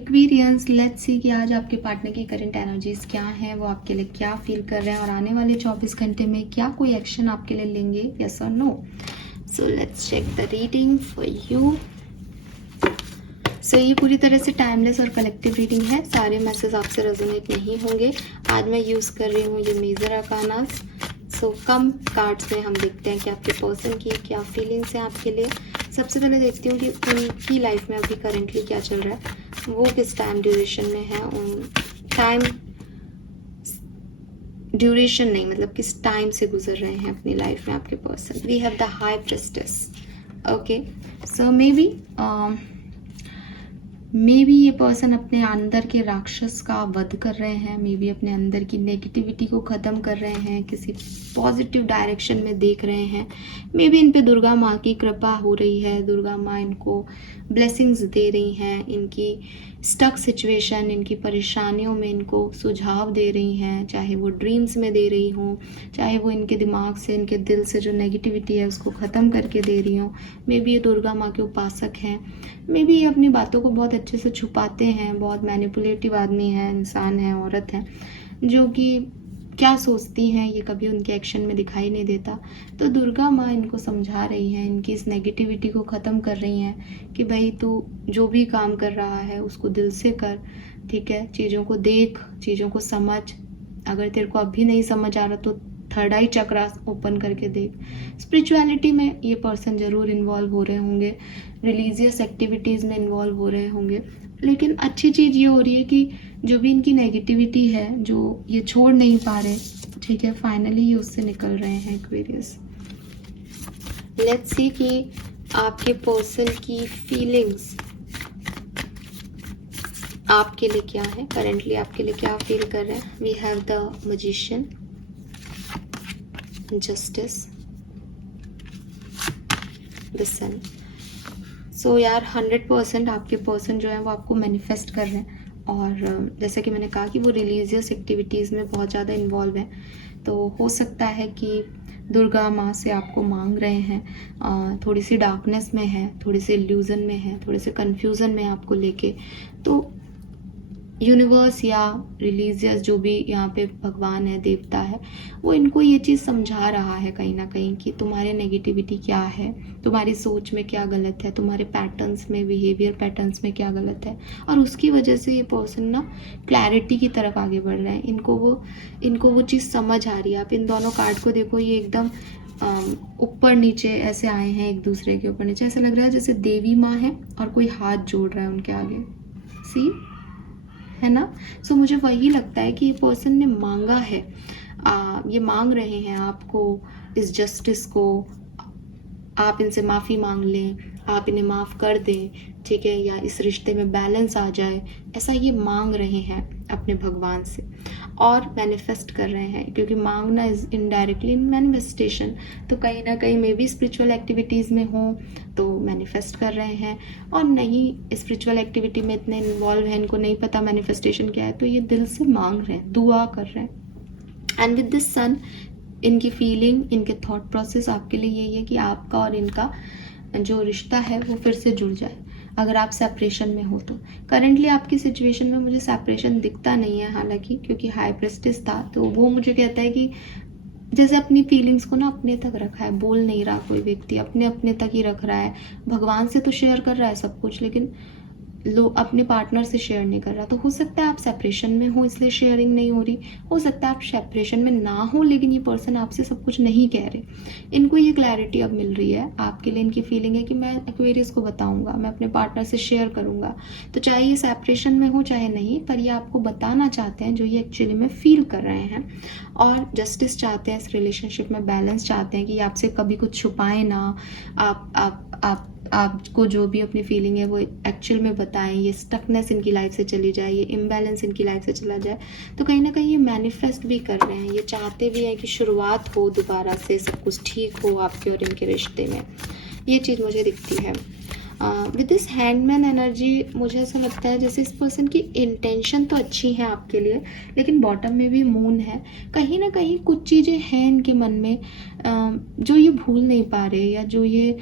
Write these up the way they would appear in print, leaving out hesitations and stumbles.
Experience, let's see कि आज आपके पार्टनर की करंट एनर्जीज क्या हैं, वो आपके लिए क्या फील कर रहे हैं और आने वाले 24 घंटे में क्या कोई एक्शन आपके लिए लेंगे, यस और no. So let's check the reading for you. So ये पूरी तरह से टाइमलेस और कलेक्टिव रीडिंग है. सारे मैसेज आपसे रेजोनेट नहीं होंगे. आज मैं यूज़ कर रही हूँ ये मेजर अरकानास. सो कम कार्ड्स में हम देखते हैं कि आपके पर्सन की क्या फीलिंग्स हैं आपके लिए. सबसे पहले देखती हूँ कि उनकी लाइफ में अभी करेंटली क्या चल रहा है, वो किस टाइम ड्यूरेशन में है. टाइम ड्यूरेशन नहीं, मतलब किस टाइम से गुजर रहे हैं अपनी लाइफ में आपके person. We have the high prestige. Okay, so may be ये पर्सन अपने अंदर के राक्षस का वध कर रहे हैं. मे बी अपने अंदर की नेगेटिविटी को ख़त्म कर रहे हैं, किसी पॉजिटिव डायरेक्शन में देख रहे हैं. मे बी इन पे दुर्गा माँ की कृपा हो रही है. दुर्गा माँ इनको ब्लेसिंग्स दे रही हैं. इनकी स्टक सिचुएशन, इनकी परेशानियों में इनको सुझाव दे रही हैं, चाहे वो ड्रीम्स में दे रही हों, चाहे वो इनके दिमाग से, इनके दिल से जो नेगेटिविटी है उसको ख़त्म करके दे रही हों. मे बी ये दुर्गा माँ के उपासक हैं. मे बी ये अपनी बातों को बहुत अच्छे से छुपाते हैं. बहुत मैनिपुलेटिव आदमी है, इंसान है, औरत है, जो कि क्या सोचती हैं ये कभी उनके एक्शन में दिखाई नहीं देता. तो दुर्गा माँ इनको समझा रही हैं, इनकी इस नेगेटिविटी को ख़त्म कर रही हैं कि भाई तू जो भी काम कर रहा है उसको दिल से कर, ठीक है. चीज़ों को देख, चीज़ों को समझ. अगर तेरे को अभी नहीं समझ आ रहा तो थर्ड आई चक्रा ओपन करके देख. स्पिरिचुअलिटी में ये पर्सन ज़रूर इन्वॉल्व हो रहे होंगे, रिलीजियस एक्टिविटीज़ में इन्वॉल्व हो रहे होंगे. लेकिन अच्छी चीज़ ये हो रही है कि जो भी इनकी नेगेटिविटी है, जो ये छोड़ नहीं पा रहे, ठीक है, फाइनली ये उससे निकल रहे हैं. एक्वेरियस, लेट्स सी कि आपके पर्सन की फीलिंग्स आपके लिए क्या है, करेंटली आपके लिए क्या फील कर रहे हैं. We have the magician, justice, the sun. So यार 100% आपके पर्सन जो है वो आपको मैनिफेस्ट कर रहे हैं. और जैसे कि मैंने कहा कि वो रिलीजियस एक्टिविटीज़ में बहुत ज़्यादा इन्वॉल्व हैं. तो हो सकता है कि दुर्गा माँ से आपको मांग रहे हैं. थोड़ी सी डार्कनेस में है, थोड़ी सी इल्यूज़न में है, थोड़े से कन्फ्यूज़न में आपको लेके. तो यूनिवर्स या रिलीजियस जो भी यहाँ पे भगवान है, देवता है, वो इनको ये चीज़ समझा रहा है कहीं ना कहीं कि तुम्हारे नेगेटिविटी क्या है, तुम्हारी सोच में क्या गलत है, तुम्हारे पैटर्न्स में, बिहेवियर पैटर्न्स में क्या गलत है. और उसकी वजह से ये पर्सन ना क्लैरिटी की तरफ आगे बढ़ रहे हैं. इनको वो चीज़ समझ आ रही है. आप इन दोनों कार्ड को देखो, ये एकदम ऊपर नीचे ऐसे आए हैं, एक दूसरे के ऊपर नीचे. ऐसा लग रहा है जैसे देवी माँ है और कोई हाथ जोड़ रहा है उनके आगे. सी है ना. सो मुझे वही लगता है कि ये पर्सन ने मांगा है. ये मांग रहे हैं आपको, इस जस्टिस को. आप इनसे माफ़ी मांग लें, आप इन्हें माफ़ कर दें, ठीक है, या इस रिश्ते में बैलेंस आ जाए, ऐसा ये मांग रहे हैं अपने भगवान से. और मैनिफेस्ट कर रहे हैं, क्योंकि मांगना इज इनडायरेक्टली मैनिफेस्टेशन. तो कहीं ना कहीं मे बी स्पिरिचुअल एक्टिविटीज़ में हो तो मैनिफेस्ट कर रहे हैं, और नहीं स्पिरिचुअल एक्टिविटी में इतने इन्वॉल्व हैं, इनको नहीं पता मैनिफेस्टेशन क्या है, तो ये दिल से मांग रहे हैं, दुआ कर रहे हैं. एंड विद दिस सन, इनकी फीलिंग, इनके थॉट प्रोसेस आपके लिए यही है कि आपका और इनका जो रिश्ता है वो फिर से जुड़ जाए. अगर आप सेपरेशन में हो तो करेंटली आपकी सिचुएशन में मुझे सेपरेशन दिखता नहीं है, हालांकि क्योंकि हाई प्रेस्टिस था तो वो मुझे कहता है कि जैसे अपनी फीलिंग्स को ना अपने तक रखा है, बोल नहीं रहा कोई व्यक्ति, अपने अपने तक ही रख रहा है. भगवान से तो शेयर कर रहा है सब कुछ, लेकिन अपने पार्टनर से शेयर नहीं कर रहा. तो हो सकता है आप सेपरेशन में हो इसलिए शेयरिंग नहीं हो रही. हो सकता है आप सेपरेशन में ना हो लेकिन ये पर्सन आपसे सब कुछ नहीं कह रहे. इनको ये क्लैरिटी अब मिल रही है आपके लिए. इनकी फीलिंग है कि मैं एक्वेरियस को बताऊंगा, मैं अपने पार्टनर से शेयर करूंगा. तो चाहे ये सेपरेशन में हो चाहे नहीं, पर ये आपको बताना चाहते हैं जो ये एक्चुअली में फील कर रहे हैं. और जस्टिस चाहते हैं इस रिलेशनशिप में, बैलेंस चाहते हैं कि आपसे कभी कुछ छुपाए ना. आपको जो भी अपनी फीलिंग है वो एक्चुअल में बताएं. ये स्टकनेस इनकी लाइफ से चली जाए, ये इम्बैलेंस इनकी लाइफ से चला जाए. तो कहीं ना कहीं ये मैनिफेस्ट भी कर रहे हैं, ये चाहते भी हैं कि शुरुआत हो दोबारा से, सब कुछ ठीक हो आपके और इनके रिश्ते में. ये चीज़ मुझे दिखती है. विद दिस हैंडमैन एनर्जी मुझे ऐसा लगता है जैसे इस पर्सन की इंटेंशन तो अच्छी है आपके लिए, लेकिन बॉटम में भी मून है. कहीं ना कहीं कुछ चीज़ें हैं इनके मन में जो ये भूल नहीं पा रहे, या जो ये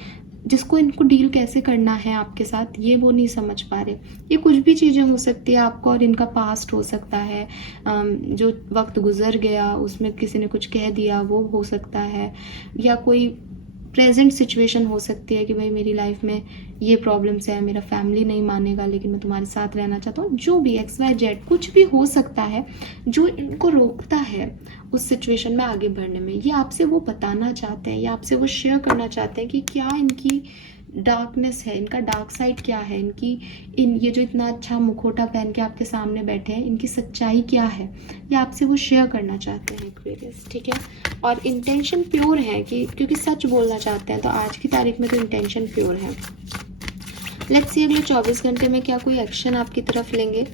जिसको इनको डील कैसे करना है आपके साथ, ये वो नहीं समझ पा रहे। ये कुछ भी चीज़ें हो सकती है, आपका और इनका पास्ट हो सकता है, जो वक्त गुजर गया उसमें किसी ने कुछ कह दिया वो हो सकता है, या कोई प्रेजेंट सिचुएशन हो सकती है कि भाई मेरी लाइफ में ये प्रॉब्लम्स है, मेरा फैमिली नहीं मानेगा लेकिन मैं तुम्हारे साथ रहना चाहता हूँ, जो भी XYZ कुछ भी हो सकता है जो इनको रोकता है उस सिचुएशन में आगे बढ़ने में। ये आपसे वो बताना चाहते हैं, या आपसे वो शेयर करना चाहते हैं कि क्या इनकी डार्कनेस है, इनका डार्क साइड क्या है, ये जो इतना अच्छा मुखौटा पहन के आपके सामने बैठे हैं, इनकी सच्चाई क्या है, ये आपसे वो शेयर करना चाहते हैं एक्वेरियस, ठीक है। और इंटेंशन प्योर है कि क्योंकि सच बोलना चाहते हैं, तो आज की तारीख में तो इंटेंशन प्योर है। लेट्स सी अगले 24 घंटे में क्या कोई एक्शन आपकी तरफ लेंगे।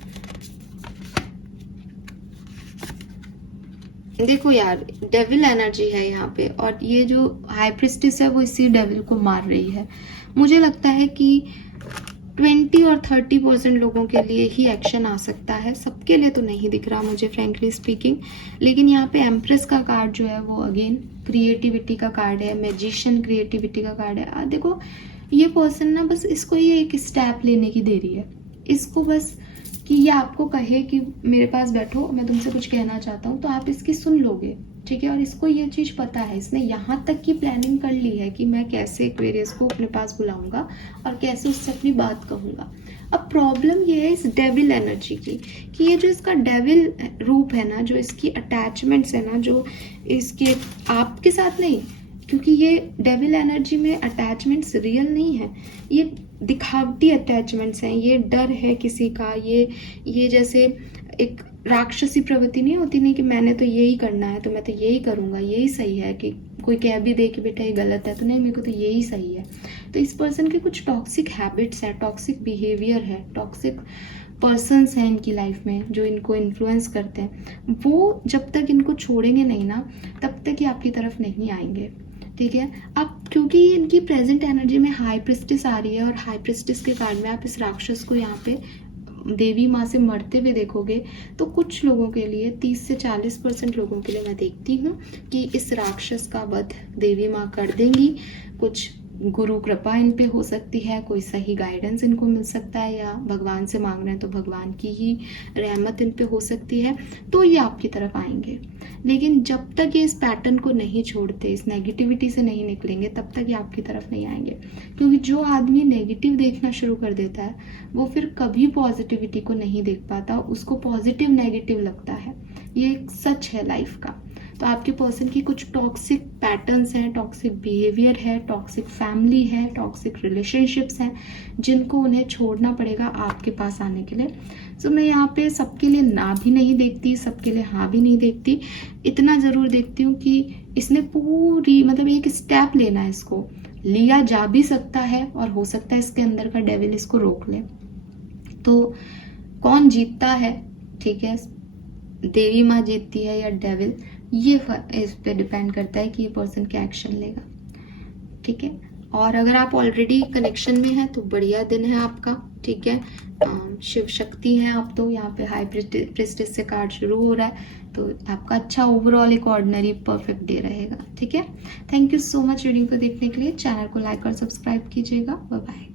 देखो यार, डेविल एनर्जी है यहाँ पे, और ये जो हाई प्रिस्टिस है वो इसी डेविल को मार रही है। मुझे लगता है कि 20 और 30% लोगों के लिए ही एक्शन आ सकता है, सबके लिए तो नहीं दिख रहा मुझे फ्रेंकली स्पीकिंग। लेकिन यहाँ पे एम्प्रेस का कार्ड जो है वो अगेन क्रिएटिविटी का कार्ड है, मैजिशियन क्रिएटिविटी का कार्ड है। देखो ये पर्सन ना बस इसको ये एक स्टेप लेने की देरी है, इसको बस कि ये आपको कहे कि मेरे पास बैठो, मैं तुमसे कुछ कहना चाहता हूँ, तो आप इसकी सुन लोगे, ठीक है। और इसको ये चीज़ पता है, इसने यहाँ तक की प्लानिंग कर ली है कि मैं कैसे एक्वेरियस को अपने पास बुलाऊंगा और कैसे उससे अपनी बात कहूँगा। अब प्रॉब्लम ये है इस डेविल एनर्जी की कि ये जो इसका डेविल रूप है ना, जो इसकी अटैचमेंट्स है ना, जो इसके आपके साथ नहीं, क्योंकि ये डेविल एनर्जी में अटैचमेंट्स रियल नहीं है, ये दिखावटी अटैचमेंट्स हैं, ये डर है किसी का, ये जैसे एक राक्षसी प्रवृत्ति नहीं होती, नहीं कि मैंने तो यही करना है तो मैं तो यही करूँगा, यही सही है, कि कोई कह भी दे कि बेटा ये गलत है तो नहीं, मेरे को तो यही सही है। तो इस पर्सन के कुछ टॉक्सिक हैबिट्स हैं, टॉक्सिक बिहेवियर है, टॉक्सिक पर्सन्स हैं इनकी लाइफ में जो इनको इन्फ्लुएंस करते हैं। वो जब तक इनको छोड़ेंगे नहीं ना, तब तक ये आपकी तरफ नहीं आएंगे, ठीक है। अब क्योंकि इनकी प्रेजेंट एनर्जी में हाई प्रिस्टिस आ रही है, और हाई प्रिस्टिस के कारण में आप इस राक्षस को यहाँ पे देवी माँ से मरते हुए देखोगे, तो कुछ लोगों के लिए 30 से 40% लोगों के लिए मैं देखती हूँ कि इस राक्षस का वध देवी माँ कर देंगी। कुछ गुरु कृपा इन पे हो सकती है, कोई सही गाइडेंस इनको मिल सकता है, या भगवान से मांग रहे हैं तो भगवान की ही रहमत इन पे हो सकती है, तो ये आपकी तरफ आएंगे। लेकिन जब तक ये इस पैटर्न को नहीं छोड़ते, इस नेगेटिविटी से नहीं निकलेंगे, तब तक ये आपकी तरफ नहीं आएंगे। क्योंकि जो आदमी नेगेटिव देखना शुरू कर देता है वो फिर कभी पॉजिटिविटी को नहीं देख पाता, उसको पॉजिटिव नेगेटिव लगता है। ये एक सच है लाइफ का। तो आपके पर्सन की कुछ टॉक्सिक पैटर्न्स हैं, टॉक्सिक बिहेवियर है, टॉक्सिक फैमिली है, टॉक्सिक रिलेशनशिप्स हैं, जिनको उन्हें छोड़ना पड़ेगा आपके पास आने के लिए। सो मैं यहाँ पे सबके लिए ना भी नहीं देखती, सबके लिए हाँ भी नहीं देखती, इतना ज़रूर देखती हूँ कि इसने पूरी मतलब एक स्टेप लेना है, इसको लिया जा भी सकता है, और हो सकता है इसके अंदर का डेविल इसको रोक ले। तो कौन जीतता है, ठीक है, देवी माँ जीतती है या डेविल, ये इस पे डिपेंड करता है कि ये पर्सन क्या एक्शन लेगा, ठीक है। और अगर आप ऑलरेडी कनेक्शन में हैं तो बढ़िया दिन है आपका, ठीक है। शिव शक्ति हैं आप, तो यहाँ पे हाई प्रिस्टेस से कार्ड शुरू हो रहा है, तो आपका अच्छा ओवरऑल एक ऑर्डिनरी परफेक्ट डे रहेगा, ठीक है। Thank you so much video को देखने के लिए। चैनल को लाइक और सब्सक्राइब कीजिएगा। Bye bye.